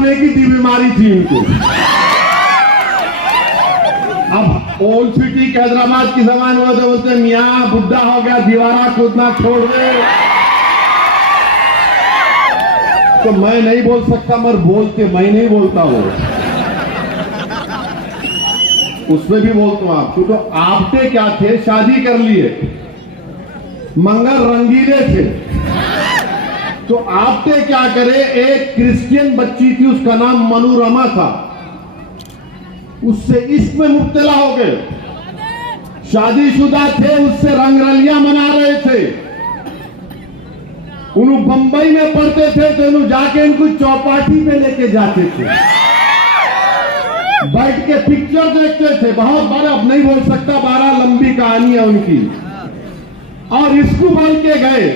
मरने की बीमारी थी उनको। अब ओल्ड सिटी हैदराबाद की जबान में तो बोलते मियाँ बुढ़ा हो गया, दीवारा कूदना छोड़ दे। तो मैं नहीं बोल सकता, मगर बोलते मैं नहीं बोलता वो, उसमें भी बोलता हूं आपको। तो आपटे क्या थे, शादी कर लिए, मंगल रंगीले थे, तो आपटे क्या करे, एक क्रिश्चियन बच्ची थी, उसका नाम मनोरमा था, उससे इश्क में मुब्तला हो गए। शादीशुदा थे, उससे रंगरलियां मना रहे थे। उन्होंने बंबई में पढ़ते थे तो उन्होंने जाके इनको चौपाटी पे लेके जाते थे, बैठ के पिक्चर देखते थे। बहुत बार अब नहीं बोल सकता, 12 लंबी कहानी है उनकी। और इसको बोल के गए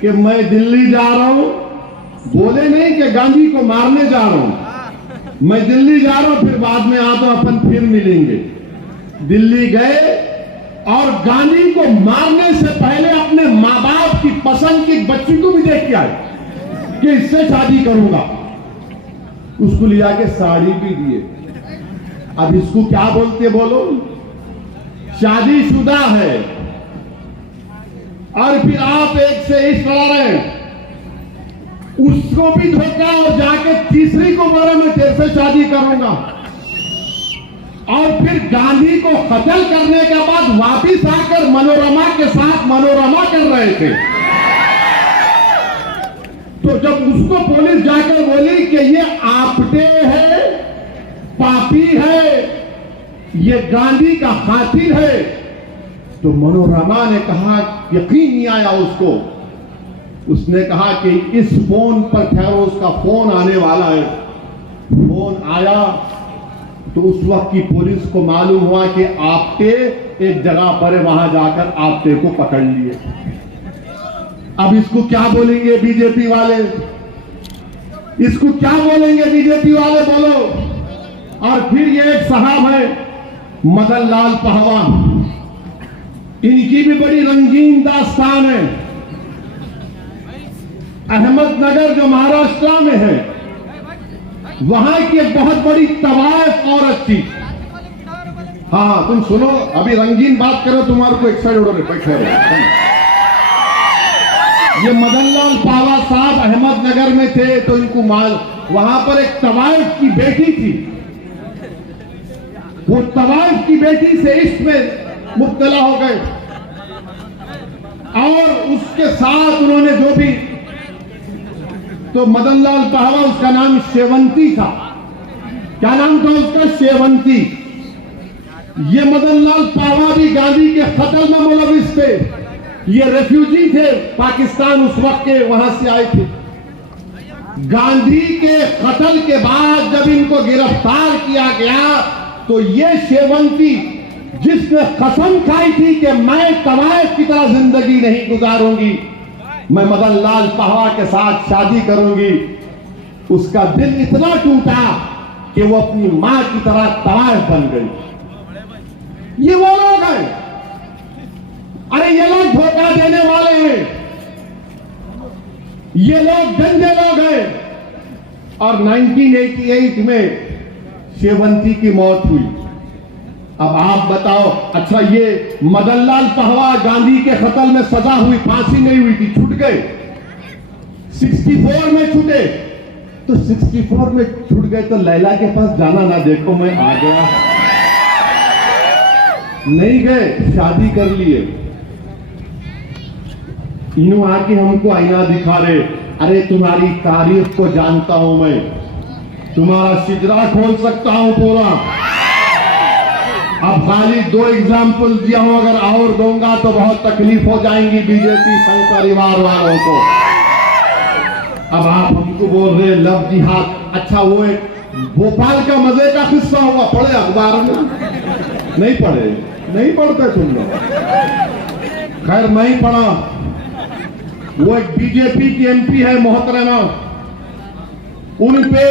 कि मैं दिल्ली जा रहा हूं, बोले नहीं कि गांधी को मारने जा रहा हूं, मैं दिल्ली जा रहा हूं, फिर बाद में आ तो अपन फिर मिलेंगे। दिल्ली गए और गांधी को मारने से पहले अपने माँ बाप की पसंद की बच्ची को भी देख के आए कि इससे शादी करूंगा। उसको लिया के साड़ी भी दिए। अब इसको क्या बोलते बोलो, शादीशुदा है और फिर आप एक से इश्क लड़ा रहे हैं, उसको भी धोखा और जाके तीसरी को बोला मैं तेरे से शादी करूंगा। और फिर गांधी को कत्ल करने के बाद वापिस आकर मनोरमा के साथ मनोरमा कर रहे थे। तो जब उसको पुलिस जाकर बोली कि ये आपटे है, पापी है, ये गांधी का कातिल है, तो मनोरमा ने कहा, यकीन नहीं आया उसको। उसने कहा कि इस फोन पर ठहरो, उसका फोन आने वाला है। फोन आया तो उस वक्त की पुलिस को मालूम हुआ कि आपटे एक जगह पर है, वहां जाकर आपटे को पकड़ लिए। अब इसको क्या बोलेंगे बीजेपी वाले, इसको क्या बोलेंगे बीजेपी वाले, बोलो। और फिर ये एक साहब है मदन लाल पहलवान, इनकी भी बड़ी रंगीन दास्तान है। अहमदनगर जो महाराष्ट्र में है, वहां की एक बहुत बड़ी तवायफ औरत थी। हाँ तुम सुनो, अभी रंगीन बात करो, तुम्हारे को एक साइड उड़ो, बैठे रहो। ये मदनलाल पावा साहब अहमदनगर में थे, तो इनको माल, वहां पर एक तवायफ की बेटी थी। वो तवायफ की बेटी से इसमें मुब्तला हो गए और उसके साथ उन्होंने जो भी, तो मदनलाल पहलवा, उसका नाम शेवंती था। क्या नाम था उसका? शेवंती। ये मदनलाल पहलवा भी गांधी के कत्ल में मुलविस थे। ये रेफ्यूजी थे पाकिस्तान उस वक्त के, वहां से आए थे। गांधी के कत्ल के बाद जब इनको गिरफ्तार किया गया, तो ये शेवंती, जिसने कसम खाई थी कि मैं तवायफ की तरह जिंदगी नहीं गुजारूंगी, मैं मदनलाल पहलवा के साथ शादी करूंगी, उसका दिल इतना टूटा कि वो अपनी मां की तरह तवायफ बन गई। ये वो लोग हैं, अरे ये लोग धोखा देने वाले हैं, ये लोग गंदे लोग हैं। और 1988 में शेवंती की मौत हुई। अब आप बताओ, अच्छा ये मदनलाल पहलवा गांधी के कत्ल में सजा हुई, फांसी नहीं हुई थी, छूट गए। 64 में छूटे, तो 64 में छूट गए तो लैला के पास जाना ना, देखो मैं आ गया, नहीं गए, शादी कर लिए। इन्हों आके हमको आईना दिखा रहे, अरे तुम्हारी तारीफ को जानता हूं मैं, तुम्हारा सिजरा खोल सकता हूं पूरा। अब खाली 2 एग्जाम्पल दिया हूं, अगर और दूंगा तो बहुत तकलीफ हो जाएंगी बीजेपी संघ परिवार वालों को। अब आप हमको बोल रहे लव जिहाद। अच्छा वो एक भोपाल का मजे का किस्सा हुआ, पढ़े अखबार में? नहीं पढ़े, नहीं पढ़ते तुम लोग, खैर मैं ही पढ़ा। वो एक बीजेपी की एमपी है मोहतरमा, उन पे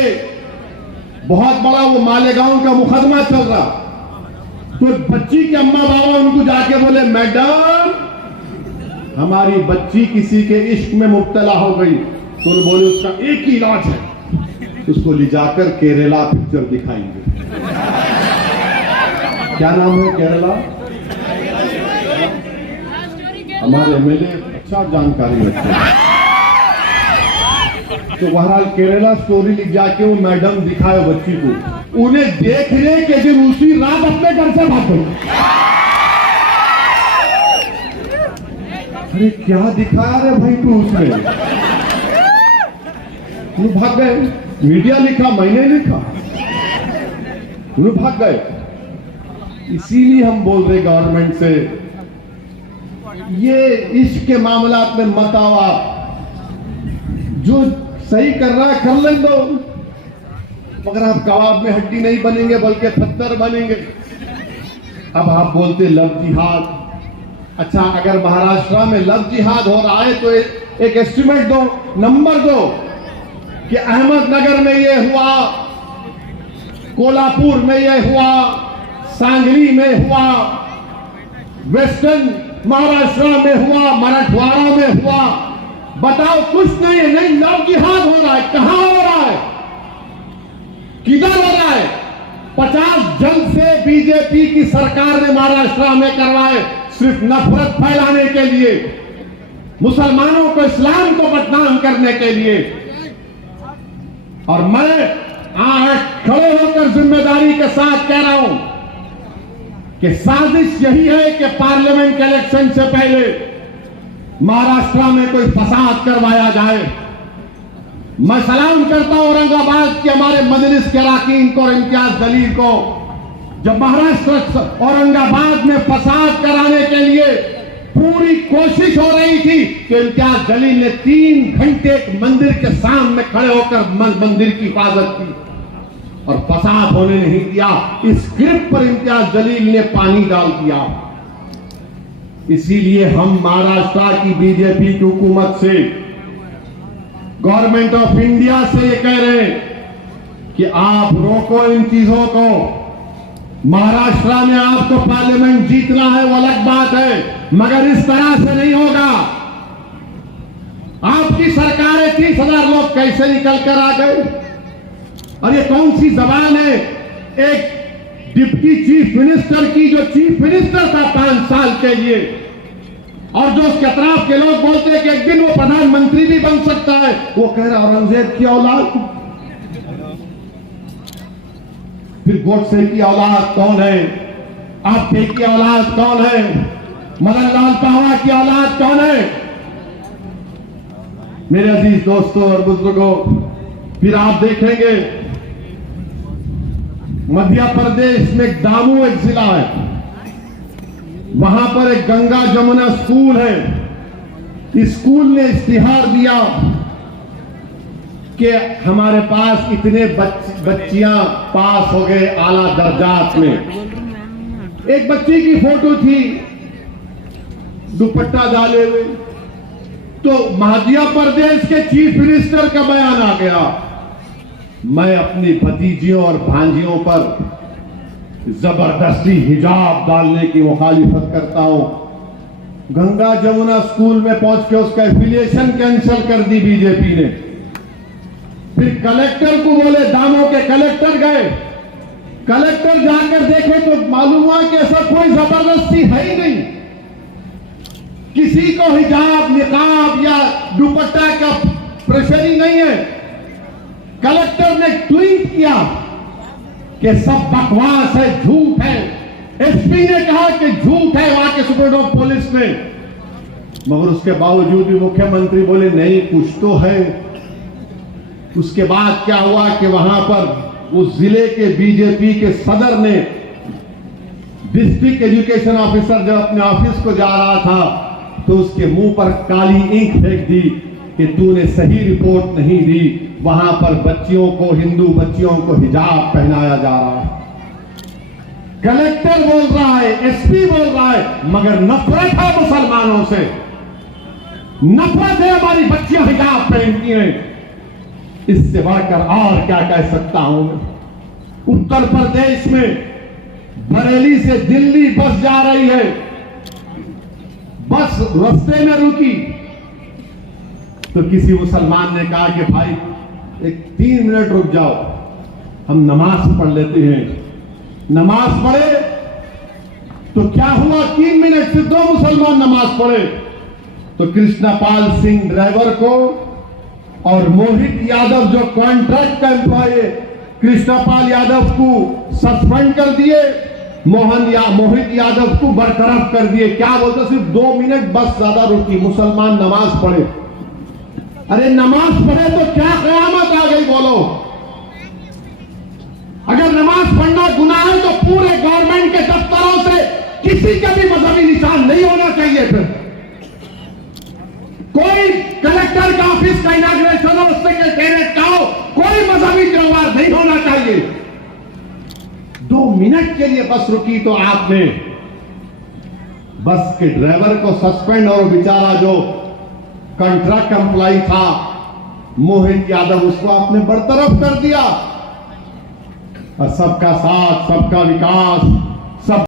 बहुत बड़ा वो मालेगांव का मुकदमा चल रहा। तो बच्ची के अम्मा बाबा उनको जाके बोले, मैडम हमारी बच्ची किसी के इश्क में मुब्तला हो गई। तो बोले उसका एक ही इलाज है, उसको ले जाकर केरला पिक्चर दिखाएंगे। क्या नाम है केरला? हमारे एमएलए अच्छा जानकारी रखते हैं। तो बहरहाल केरला स्टोरी लिख जाके वो मैडम दिखाए बच्ची को, उन्हें देखने के दिन उसी रात अपने घर से भाग गई। अरे क्या दिखाया रे भाई तू उसमें? वो भाग गए। मीडिया लिखा, मैंने लिखा, वो भाग गए। इसीलिए हम बोल रहे गवर्नमेंट से, ये इश्क के मामलात में मत आओ आप। जो सही कर रहा है कर लें दो, मगर आप कबाब में हड्डी नहीं बनेंगे बल्कि पत्थर बनेंगे। अब आप बोलते लव जिहाद। अच्छा, अगर महाराष्ट्र में लव जिहाद हो रहा है तो एक एस्टिमेट दो, नंबर दो कि अहमदनगर में ये हुआ, कोल्हापुर में ये हुआ, सांगली में हुआ, वेस्टर्न महाराष्ट्र में हुआ, मराठवाड़ा में हुआ। बताओ, कुछ नहीं है। नहीं, लव जिहाद हो रहा है। कहां हो रहा है? किधर हो रहा है? 50 जन से बीजेपी की सरकार ने महाराष्ट्र में करवाए, सिर्फ नफरत फैलाने के लिए, मुसलमानों को, इस्लाम को बदनाम करने के लिए। और मैं आज खड़े होकर जिम्मेदारी के साथ कह रहा हूं कि साजिश यही है कि पार्लियामेंट के इलेक्शन से पहले महाराष्ट्र में कोई फसाद करवाया जाए। मैं सलाम करता हूं औरंगाबाद के हमारे मजलिस के अरकान को और इम्तियाज जलील को। जब महाराष्ट्र औरंगाबाद में फसाद कराने के लिए पूरी कोशिश हो रही थी कि इम्तियाज जलील ने 3 घंटे एक मंदिर के सामने खड़े होकर मंदिर की हिफाजत की और फसाद होने नहीं दिया। इस स्क्रिप्ट पर इम्तियाज जलील ने पानी डाल दिया। इसीलिए हम महाराष्ट्र की बीजेपी की हुकूमत से, गवर्नमेंट ऑफ इंडिया से ये कह रहे हैं कि आप रोको इन चीजों को। महाराष्ट्र में आपको पार्लियामेंट जीतना है वो अलग बात है, मगर इस तरह से नहीं होगा। आपकी सरकारें 30,000 लोग कैसे निकल कर आ गए? और ये कौन सी जबान है एक डिप्टी चीफ मिनिस्टर की, जो चीफ मिनिस्टर था 5 साल के लिए, और जो उसके अतराफ के लोग बोलते हैं कि एक दिन वो प्रधानमंत्री भी बन सकता है, वो कह रहा औरंगजेब की औलाद। फिर गोडसे की औलाद कौन है? आपके की औलाद कौन है? मदन लाल पाहवा की औलाद कौन है? मेरे अजीज दोस्तों और बुजुर्गों, फिर आप देखेंगे मध्य प्रदेश में दामू एक जिला है, वहां पर एक गंगा जमुना स्कूल है। स्कूल ने इश्तिहार दिया कि हमारे पास इतने बच्चियां पास हो गए आला दर्जात में। एक बच्ची की फोटो थी दुपट्टा डाले हुए, तो मध्य प्रदेश के चीफ मिनिस्टर का बयान आ गया, मैं अपनी भतीजियों और भांजियों पर जबरदस्ती हिजाब डालने की मुखालिफत करता हूं। गंगा जमुना स्कूल में पहुंच के उसका एफिलिएशन कैंसिल कर दी बीजेपी ने। फिर कलेक्टर को बोले, दामों के कलेक्टर गए, कलेक्टर जाकर देखे तो मालूम हुआ कि ऐसा कोई जबरदस्ती है ही नहीं, किसी को हिजाब, निकाब या दुपट्टा का प्रेशर ही नहीं है। कलेक्टर ने ट्वीट किया कि सब बकवास है, झूठ है। एसपी ने कहा कि झूठ है, वहां के सुप्रीम पुलिस ने, मगर उसके बावजूद भी मुख्यमंत्री बोले नहीं कुछ तो है। उसके बाद क्या हुआ कि वहां पर उस जिले के बीजेपी के सदर ने डिस्ट्रिक्ट एजुकेशन ऑफिसर जब अपने ऑफिस को जा रहा था तो उसके मुंह पर काली इंक फेंक दी कि तूने सही रिपोर्ट नहीं दी, वहां पर बच्चियों को, हिंदू बच्चियों को हिजाब पहनाया जा रहा है। कलेक्टर बोल रहा है, एसपी बोल रहा है, मगर नफरत है मुसलमानों से, नफरत है, हमारी बच्चियां हिजाब पहनती हैं। इससे बढ़कर और क्या कह सकता हूं मैं। उत्तर प्रदेश में बरेली से दिल्ली बस जा रही है, बस रास्ते में रुकी तो किसी मुसलमान ने कहा कि भाई एक 3 मिनट रुक जाओ, हम नमाज पढ़ लेते हैं। नमाज पढ़े तो क्या हुआ, 3 मिनट से 2 मुसलमान नमाज पढ़े तो कृष्णपाल सिंह ड्राइवर को और मोहित यादव जो कॉन्ट्रैक्ट का एम्प्लॉय, कृष्णपाल यादव को सस्पेंड कर दिए, मोहित यादव को बरतरफ कर दिए। क्या बोलते, सिर्फ 2 मिनट बस ज्यादा रुकी, मुसलमान नमाज पढ़े। अरे नमाज पढ़े तो क्या कयामत आ गई बोलो। अगर नमाज पढ़ना गुनाह है तो पूरे गवर्नमेंट के दफ्तरों से किसी का भी मजहबी निशान नहीं होना चाहिए। फिर कोई कलेक्टर का ऑफिस का इनॉग्रेशन हो, सेक्रेटेरिएट का हो, कोई मजहबी त्योहार नहीं होना चाहिए। 2 मिनट के लिए बस रुकी तो आपने बस के ड्राइवर को सस्पेंड और बेचारा जो कॉन्ट्रैक्ट एम्प्लॉय था मोहित यादव, उसको आपने बरतरफ कर दिया। और सबका साथ, सबका विकास,